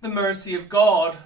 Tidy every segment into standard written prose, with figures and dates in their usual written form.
The mercy of God.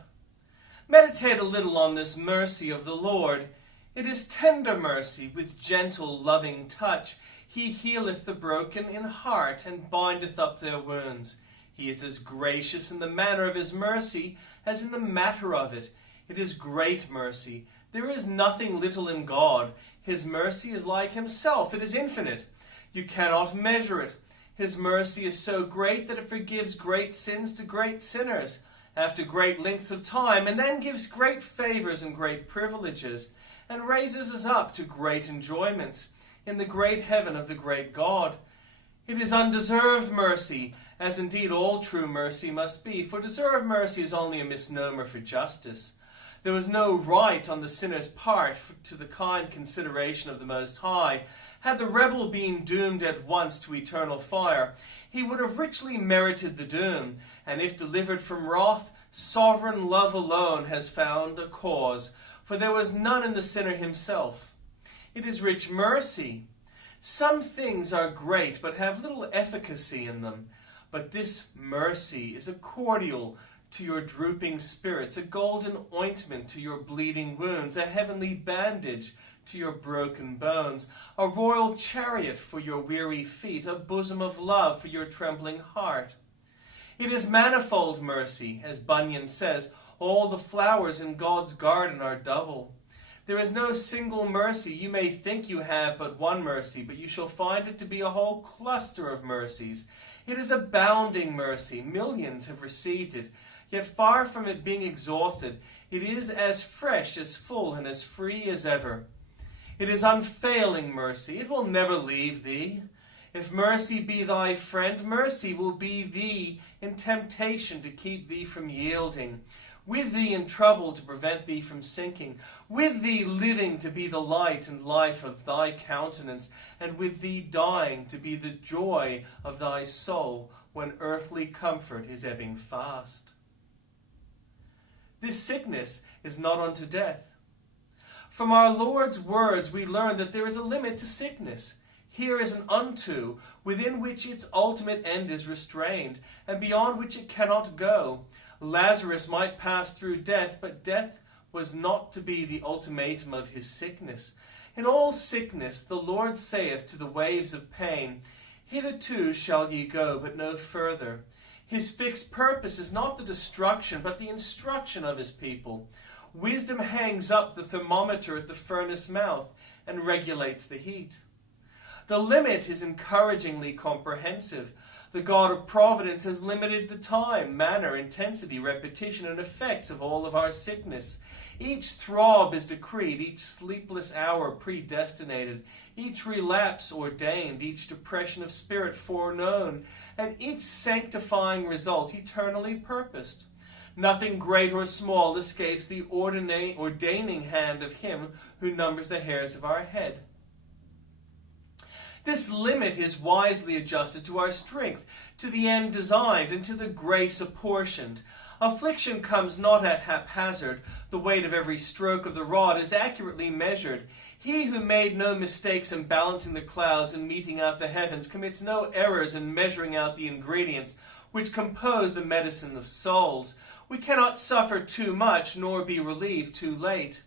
Meditate a little on this mercy of the Lord. It is tender mercy, with gentle, loving touch. He healeth the broken in heart, and bindeth up their wounds. He is as gracious in the manner of his mercy as in the matter of it. It is great mercy. There is nothing little in God. His mercy is like himself. It is infinite. You cannot measure it. His mercy is so great that it forgives great sins to great sinners after great lengths of time, and then gives great favors and great privileges, and raises us up to great enjoyments in the great heaven of the great God. It is undeserved mercy, as indeed all true mercy must be, for deserved mercy is only a misnomer for justice. There was no right on the sinner's part to the kind consideration of the Most High. Had the rebel been doomed at once to eternal fire, he would have richly merited the doom, and if delivered from wrath, sovereign love alone has found a cause, for there was none in the sinner himself. It is rich mercy. Some things are great, but have little efficacy in them. But this mercy is a cordial to your drooping spirits, a golden ointment to your bleeding wounds, a heavenly bandage to your broken bones, a royal chariot for your weary feet, a bosom of love for your trembling heart. It is manifold mercy, as Bunyan says, all the flowers in God's garden are double. There is no single mercy. You may think you have but one mercy, but you shall find it to be a whole cluster of mercies. It is abounding mercy. Millions have received it. Yet far from it being exhausted, it is as fresh, as full, and as free as ever. It is unfailing mercy. It will never leave thee. If mercy be thy friend, mercy will be thee in temptation to keep thee from yielding, with thee in trouble to prevent thee from sinking, with thee living to be the light and life of thy countenance, and with thee dying to be the joy of thy soul when earthly comfort is ebbing fast. This sickness is not unto death. From our Lord's words we learn that there is a limit to sickness. Here is an unto, within which its ultimate end is restrained, and beyond which it cannot go. Lazarus might pass through death, but death was not to be the ultimatum of his sickness. In all sickness the Lord saith to the waves of pain, Hitherto shall ye go, but no further. His fixed purpose is not the destruction, but the instruction of his people. Wisdom hangs up the thermometer at the furnace mouth and regulates the heat. The limit is encouragingly comprehensive. The God of providence has limited the time, manner, intensity, repetition, and effects of all of our sickness. Each throb is decreed, each sleepless hour predestinated, each relapse ordained, each depression of spirit foreknown, and each sanctifying result eternally purposed. Nothing great or small escapes the ordaining hand of him who numbers the hairs of our head. This limit is wisely adjusted to our strength, to the end designed, and to the grace apportioned. Affliction comes not at haphazard. The weight of every stroke of the rod is accurately measured. He who made no mistakes in balancing the clouds and meting out the heavens commits no errors in measuring out the ingredients which compose the medicine of souls. We cannot suffer too much, nor be relieved too late.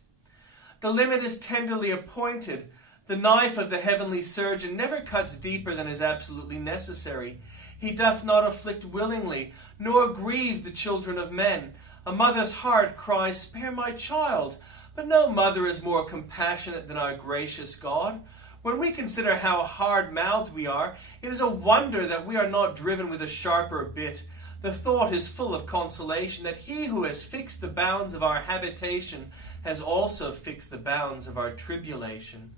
The limit is tenderly appointed. The knife of the heavenly surgeon never cuts deeper than is absolutely necessary. He doth not afflict willingly, nor grieve the children of men. A mother's heart cries, Spare my child. But no mother is more compassionate than our gracious God. When we consider how hard-mouthed we are, it is a wonder that we are not driven with a sharper bit. The thought is full of consolation that he who has fixed the bounds of our habitation has also fixed the bounds of our tribulation.